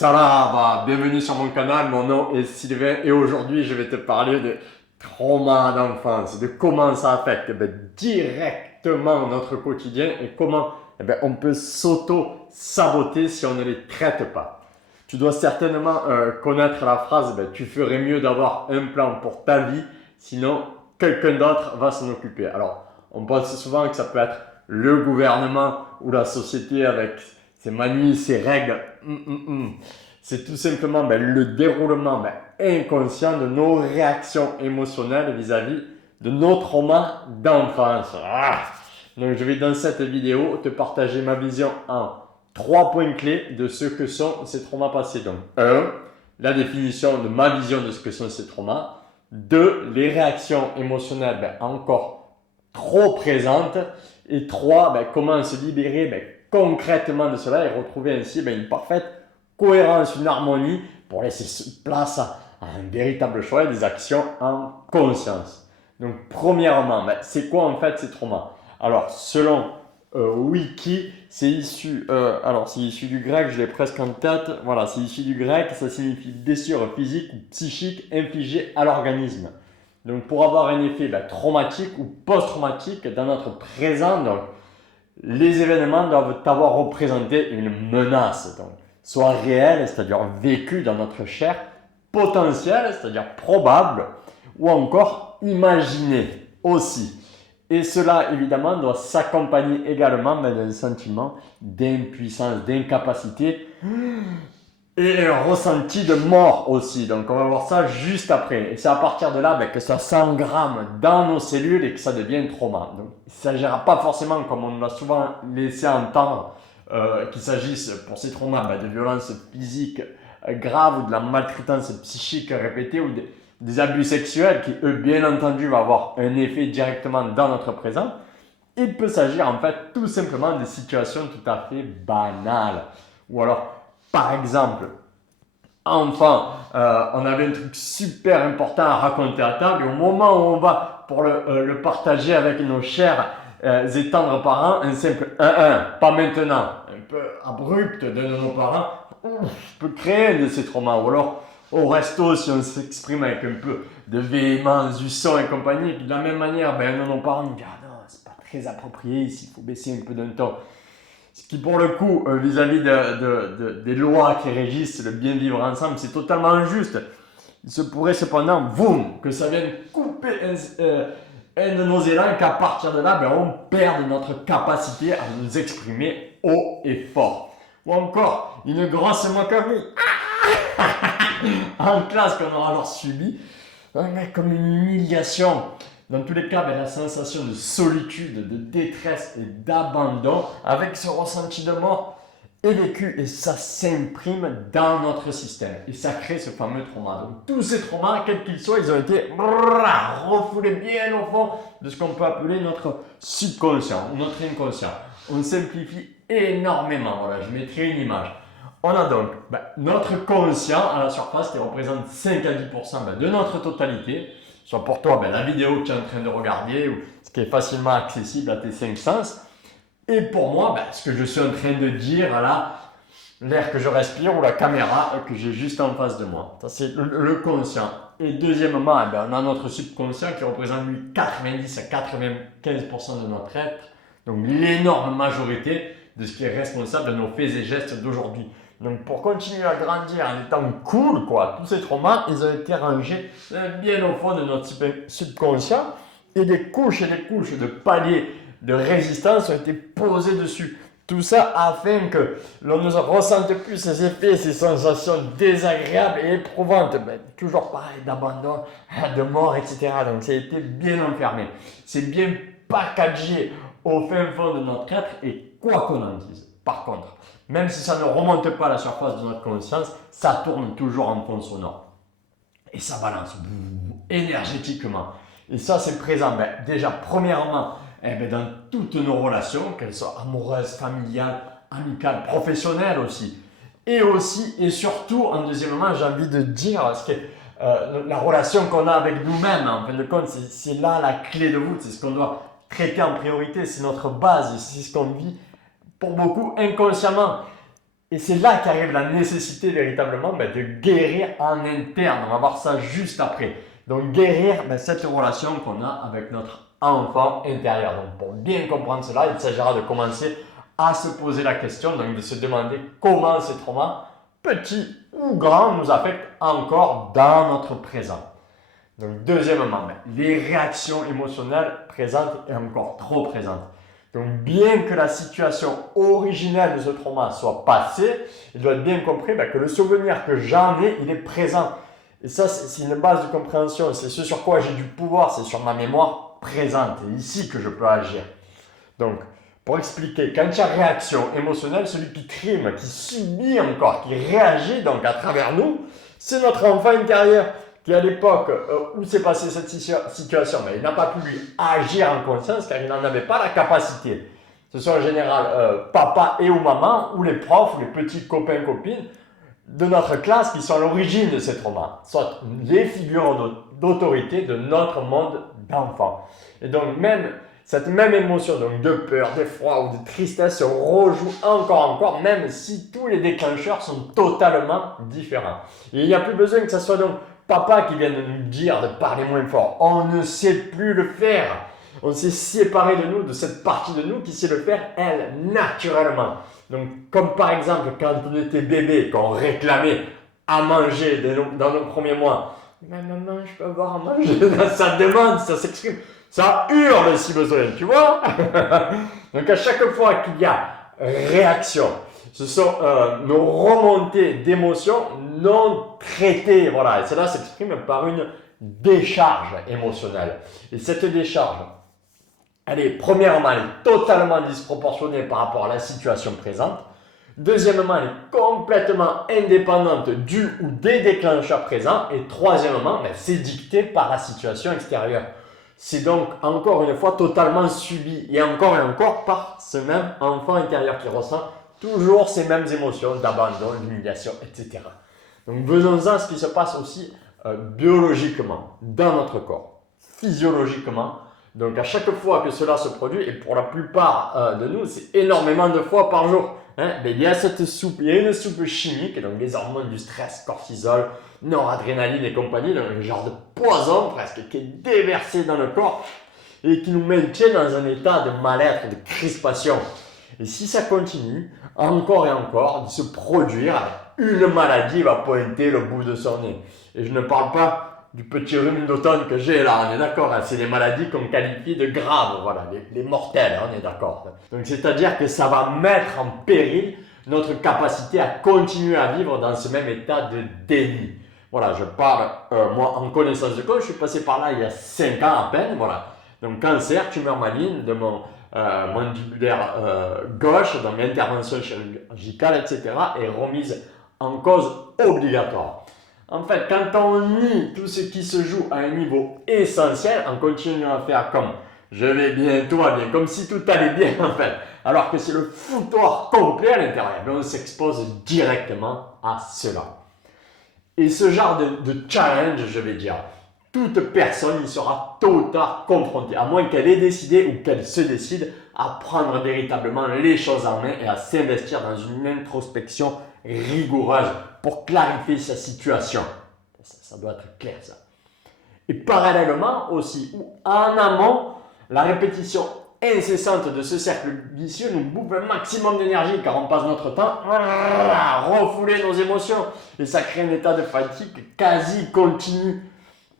Salam, bienvenue sur mon canal, mon nom est Sylvain et aujourd'hui je vais te parler de trauma d'enfance, de comment ça affecte directement notre quotidien et comment on peut s'auto-saboter si on ne les traite pas. Tu dois certainement connaître la phrase tu ferais mieux d'avoir un plan pour ta vie, sinon quelqu'un d'autre va s'en occuper. Alors, on pense souvent que ça peut être le gouvernement ou la société avec ses manies, ses règles. C'est tout simplement le déroulement inconscient de nos réactions émotionnelles vis-à-vis de nos traumas d'enfance. Donc je vais dans cette vidéo te partager ma vision en 3 points clés de ce que sont ces traumas passés. Donc 1, la définition de ma vision de ce que sont ces traumas. 2, les réactions émotionnelles encore trop présentes. Et 3, comment se libérer concrètement de cela et retrouver ainsi une parfaite cohérence, une harmonie pour laisser place à un véritable choix et des actions en conscience. Donc premièrement, c'est quoi en fait ces traumas? Alors selon Wiki, c'est issu du grec, je l'ai presque en tête, voilà, c'est issu du grec, ça signifie blessure physique ou psychique infligée à l'organisme. Donc pour avoir un effet traumatique ou post-traumatique dans notre présent, donc, les événements doivent avoir représenté une menace, donc, soit réelle, c'est-à-dire vécue dans notre chair, potentielle, c'est-à-dire probable, ou encore imaginée aussi. Et cela, évidemment, doit s'accompagner également d'un sentiment d'impuissance, d'incapacité et un ressenti de mort aussi. Donc, on va voir ça juste après. Et c'est à partir de là que ça s'engramme dans nos cellules et que ça devient un trauma. Donc, il ne s'agira pas forcément, comme on l'a souvent laissé entendre, qu'il s'agisse pour ces traumas de violences physiques graves ou de la maltraitance psychique répétée ou des abus sexuels qui, eux, bien entendu, vont avoir un effet directement dans notre présent. Il peut s'agir en fait tout simplement de situations tout à fait banales. Ou alors, par exemple, enfant, on avait un truc super important à raconter à table et au moment où on va pour le partager avec nos chers et tendres parents, un simple 1-1, pas maintenant, un peu abrupt de nos parents, peut créer de ces traumas. Ou alors au resto, si on s'exprime avec un peu de véhémence, du son et compagnie, de la même manière, nos parents nous disent « Ah non, c'est pas très approprié ici, il faut baisser un peu d'un ton ». Ce qui pour le coup, vis-à-vis des lois qui régissent le bien vivre ensemble, c'est totalement injuste. Il se pourrait cependant, que ça vienne couper un de nos élans et qu'à partir de là, on perde notre capacité à nous exprimer haut et fort. Ou encore, une grosse moquerie en classe qu'on aura alors subi, comme une humiliation. Dans tous les cas, la sensation de solitude, de détresse et d'abandon, avec ce ressenti de mort, est vécu et ça s'imprime dans notre système. Et ça crée ce fameux trauma. Donc tous ces traumas, quels qu'ils soient, ils ont été refoulés bien au fond de ce qu'on peut appeler notre subconscient, notre inconscient. On simplifie énormément. Voilà, je mettrai une image. On a donc notre conscient à la surface qui représente 5 à 10% de notre totalité. Soit pour toi la vidéo que tu es en train de regarder ou ce qui est facilement accessible à tes 5 sens. Et pour moi, ce que je suis en train de dire là, l'air que je respire ou la caméra que j'ai juste en face de moi. Ça, c'est le conscient. Et deuxièmement, on a notre subconscient qui représente lui 90 à 95% de notre être. Donc l'énorme majorité de ce qui est responsable de nos faits et gestes d'aujourd'hui. Donc pour continuer à grandir en étant cool, tous ces traumas, ils ont été rangés bien au fond de notre subconscient et des couches de paliers de résistance ont été posées dessus. Tout ça afin que l'on ne ressente plus ces effets, ces sensations désagréables et éprouvantes. Toujours pareil, d'abandon, de mort, etc. Donc ça a été bien enfermé. C'est bien packagé au fin fond de notre être et quoi qu'on en dise. Par contre, même si ça ne remonte pas à la surface de notre conscience, ça tourne toujours en fond sonore. Et ça balance énergétiquement. Et ça, c'est présent. Déjà, premièrement, dans toutes nos relations, qu'elles soient amoureuses, familiales, amicales, professionnelles aussi. Et aussi, et surtout, en deuxièmement, j'ai envie de dire, la relation qu'on a avec nous-mêmes, en fin de compte, c'est là la clé de voûte. C'est ce qu'on doit traiter en priorité. C'est notre base. C'est ce qu'on vit pour beaucoup inconsciemment. Et c'est là qu'arrive la nécessité véritablement de guérir en interne. On va voir ça juste après. Donc guérir cette relation qu'on a avec notre enfant intérieur. Donc pour bien comprendre cela, il s'agira de commencer à se poser la question, donc de se demander comment ces traumas, petits ou grands, nous affectent encore dans notre présent. Donc deuxièmement, les réactions émotionnelles présentes et encore trop présentes. Donc bien que la situation originelle de ce trauma soit passée, il doit être bien compris que le souvenir que j'en ai, il est présent. Et ça, c'est une base de compréhension, c'est ce sur quoi j'ai du pouvoir, c'est sur ma mémoire présente. Et ici que je peux agir. Donc, pour expliquer, quand il y a réaction émotionnelle, celui qui trime, qui subit encore, qui réagit donc à travers nous, c'est notre enfant intérieur qui à l'époque où s'est passée cette situation, il n'a pas pu lui agir en conscience car il n'en avait pas la capacité. Ce sont en général papa et ou maman, ou les profs, ou les petits copains, copines de notre classe qui sont à l'origine de ces traumas, soit les figures d'autorité de notre monde d'enfant. Et donc cette même émotion donc de peur, d'effroi ou de tristesse se rejoue encore, même si tous les déclencheurs sont totalement différents. Et il n'y a plus besoin que ce soit donc papa qui vienne de nous dire de parler moins fort. On ne sait plus le faire. On s'est séparé de nous, de cette partie de nous qui sait le faire, elle, naturellement. Donc, comme par exemple, quand on était bébé, qu'on réclamait à manger dans nos premiers mois. Mais maman, je peux avoir à manger. Ça demande, ça s'exprime. Ça hurle si besoin, tu vois. Donc, à chaque fois qu'il y a réaction, ce sont nos remontées d'émotions non traitées. Voilà, et cela s'exprime par une décharge émotionnelle. Et cette décharge, elle est premièrement, elle est totalement disproportionnée par rapport à la situation présente. Deuxièmement, elle est complètement indépendante du ou des déclencheurs présents. Et troisièmement, c'est dicté par la situation extérieure. C'est donc encore une fois totalement subi et encore par ce même enfant intérieur qui ressent toujours ces mêmes émotions d'abandon, d'humiliation, etc. Donc venons-en à ce qui se passe aussi biologiquement dans notre corps, physiologiquement. Donc à chaque fois que cela se produit, et pour la plupart de nous, c'est énormément de fois par jour, il y a cette soupe, il y a une soupe chimique, donc les hormones du stress, cortisol, noradrénaline et compagnie, donc un genre de poison presque qui est déversé dans le corps et qui nous maintient dans un état de mal-être, de crispation. Et si ça continue, encore et encore, de se produire, une maladie va pointer le bout de son nez. Et je ne parle pas du petit rhume d'automne que j'ai là, on est d'accord, c'est des maladies qu'on qualifie de graves, voilà, les mortelles, on est d'accord. Donc c'est-à-dire que ça va mettre en péril notre capacité à continuer à vivre dans ce même état de déni. Voilà, je parle, moi, en connaissance de cause, je suis passé par là il y a 5 ans à peine, voilà. Donc cancer, tumeur maligne de mon mandibulaire gauche, donc intervention chirurgicale, etc. est remise en cause obligatoire. En fait, quand on nie tout ce qui se joue à un niveau essentiel, on continue à faire comme je vais bien, tout va bien, comme si tout allait bien en fait, alors que c'est le foutoir complet à l'intérieur, on s'expose directement à cela. Et ce genre de challenge, je vais dire, toute personne y sera tôt ou tard confrontée, à moins qu'elle ait décidé ou qu'elle se décide à prendre véritablement les choses en main et à s'investir dans une introspection rigoureuse pour clarifier sa situation. Ça doit être clair ça. Et parallèlement aussi, ou en amont, la répétition incessante de ce cercle vicieux nous bouffe un maximum d'énergie car on passe notre temps à refouler nos émotions et ça crée un état de fatigue quasi continu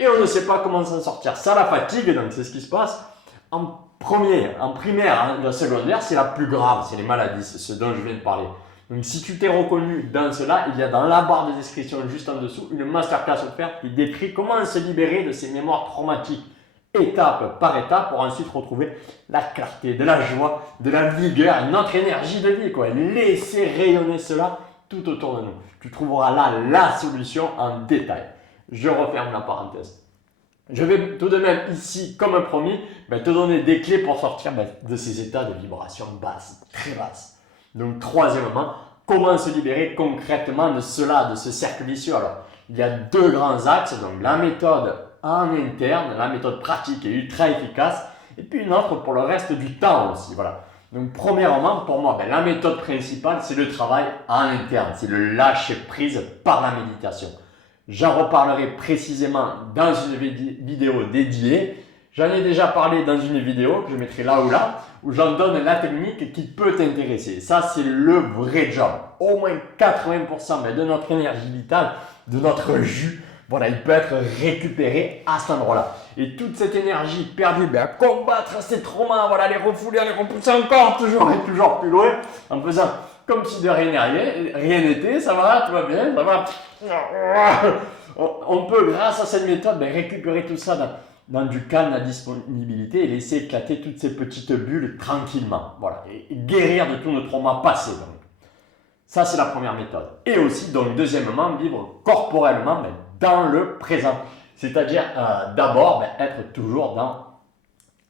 et on ne sait pas comment s'en sortir. Ça, la fatigue, donc c'est ce qui se passe en primaire, la secondaire, c'est la plus grave, c'est les maladies, c'est ce dont je viens de parler. Donc si tu t'es reconnu dans cela, il y a dans la barre de description juste en dessous une masterclass offerte qui décrit comment se libérer de ces mémoires traumatiques étape par étape pour ensuite retrouver la clarté, de la joie, de la vigueur, notre énergie de vie, quoi. Laisser rayonner cela tout autour de nous. Tu trouveras là la solution en détail. Je referme la parenthèse. Je vais tout de même ici, comme promis, te donner des clés pour sortir de ces états de vibration basse, très basse. Donc troisièmement, comment se libérer concrètement de cela, de ce cercle vicieux. Alors, il y a 2 grands axes, donc la méthode en interne, la méthode pratique et ultra efficace, et puis une autre pour le reste du temps aussi, voilà. Donc premièrement, pour moi, la méthode principale, c'est le travail en interne, c'est le lâcher prise par la méditation. J'en reparlerai précisément dans une vidéo dédiée. J'en ai déjà parlé dans une vidéo que je mettrai là, où j'en donne la technique qui peut t'intéresser. Ça, c'est le vrai job. Au moins 80% de notre énergie vitale, de notre jus, voilà, il peut être récupéré à cet endroit-là. Et toute cette énergie perdue à combattre ces traumas, voilà, les refouler, les repousser encore, toujours et toujours plus loin, en faisant comme si de rien n'était, ça va, tout va bien, ça va. On peut, grâce à cette méthode, récupérer tout ça dans du calme, la disponibilité et laisser éclater toutes ces petites bulles tranquillement. Voilà, et guérir de tous nos traumas passés. Donc. Ça, c'est la première méthode. Et aussi, donc, deuxièmement, vivre corporellement, dans le présent. C'est-à-dire, d'abord, être toujours dans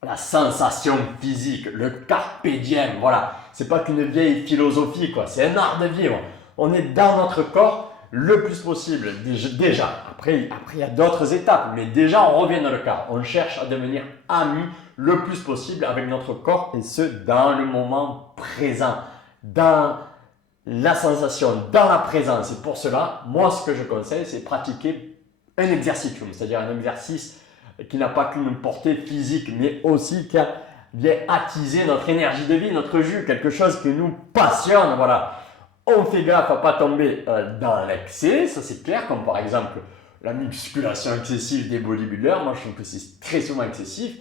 la sensation physique, le carpe diem. Voilà, c'est pas qu'une vieille philosophie, quoi. C'est un art de vivre. On est dans notre corps le plus possible. Déjà, après il y a d'autres étapes, mais déjà, on revient dans le corps. On cherche à devenir amis le plus possible avec notre corps, et ce, dans le moment présent, dans la sensation, dans la présence. Et pour cela, moi, ce que je conseille, c'est pratiquer un exercice, c'est-à-dire un exercice qui n'a pas qu'une portée physique, mais aussi qui vient attiser notre énergie de vie, notre jus, quelque chose qui nous passionne. Voilà. On fait gaffe à ne pas tomber dans l'excès, ça c'est clair, comme par exemple la musculation excessive des bodybuilders. Moi, je trouve que c'est très souvent excessif.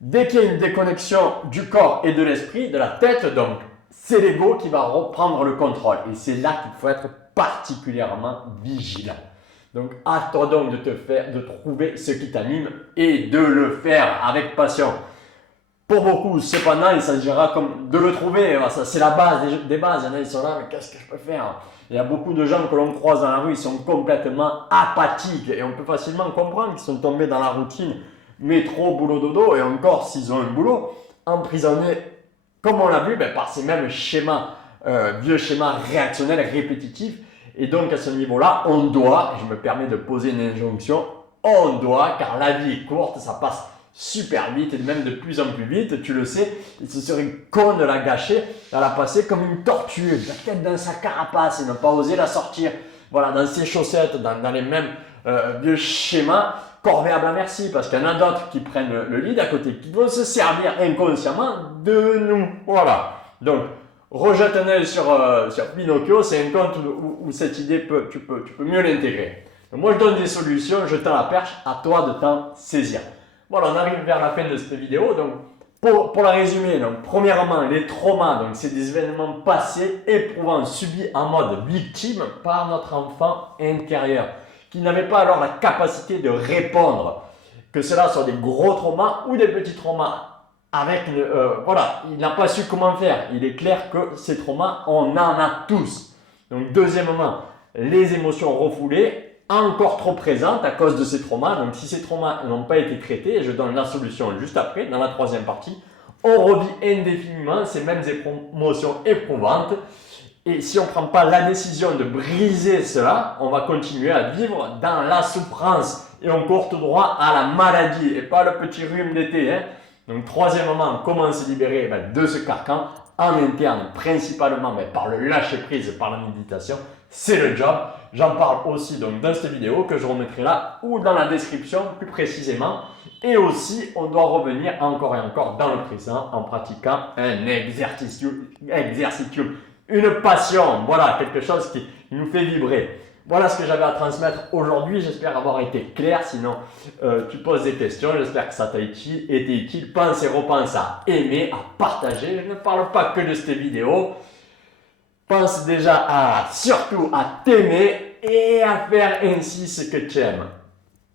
Dès qu'il y a une déconnexion du corps et de l'esprit, de la tête, donc, c'est l'ego qui va reprendre le contrôle. Et c'est là qu'il faut être particulièrement vigilant. Donc, à toi donc de trouver ce qui t'anime et de le faire avec passion. Pour beaucoup, cependant, il s'agira comme de le trouver. Ça, c'est la base des bases. Il y en a qui sont là, mais qu'est-ce que je peux faire? Il y a beaucoup de gens que l'on croise dans la rue, ils sont complètement apathiques. Et on peut facilement comprendre qu'ils sont tombés dans la routine métro, boulot, dodo. Et encore, s'ils ont un boulot, emprisonnés, comme on l'a vu, par ces mêmes schémas, vieux schémas réactionnels, répétitifs. Et donc, à ce niveau-là, on doit, je me permets de poser une injonction, on doit, car la vie est courte, ça passe super vite et même de plus en plus vite, tu le sais, il se serait con de la gâcher, de la passer comme une tortue, la tête dans sa carapace et ne pas oser la sortir, voilà, dans ses chaussettes, dans les mêmes vieux schémas, corvéables à merci, parce qu'il y en a d'autres qui prennent le lead à côté, qui vont se servir inconsciemment de nous, voilà. Donc, rejette un œil sur Pinocchio, c'est un conte où cette idée, tu peux mieux l'intégrer. Moi, je donne des solutions, je tends la perche, à toi de t'en saisir. Voilà, on arrive vers la fin de cette vidéo. Donc, pour la résumer, donc, premièrement, les traumas, donc, c'est des événements passés, éprouvants, subis en mode victime par notre enfant intérieur, qui n'avait pas alors la capacité de répondre, que cela soit des gros traumas ou des petits traumas. Voilà, il n'a pas su comment faire. Il est clair que ces traumas, on en a tous. Donc, deuxièmement, les émotions refoulées, encore trop présentes à cause de ces traumas. Donc, si ces traumas n'ont pas été traités, et je donne la solution juste après, dans la troisième partie, on revit indéfiniment ces mêmes émotions éprouvantes. Et si on ne prend pas la décision de briser cela, on va continuer à vivre dans la souffrance. Et on court tout droit à la maladie et pas le petit rhume d'été. Donc, troisièmement, comment se libérer de ce carcan en interne, principalement par le lâcher prise, par la méditation. C'est le job. J'en parle aussi donc dans cette vidéo que je remettrai là ou dans la description plus précisément. Et aussi, on doit revenir encore et encore dans le présent en pratiquant un exercice, une passion. Voilà, quelque chose qui nous fait vibrer. Voilà ce que j'avais à transmettre aujourd'hui. J'espère avoir été clair. Sinon, tu poses des questions. J'espère que ça t'a été utile. Pense et repense à aimer, à partager. Je ne parle pas que de cette vidéo. Pense déjà surtout à t'aimer et à faire ainsi ce que tu aimes.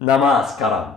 Namaskaram.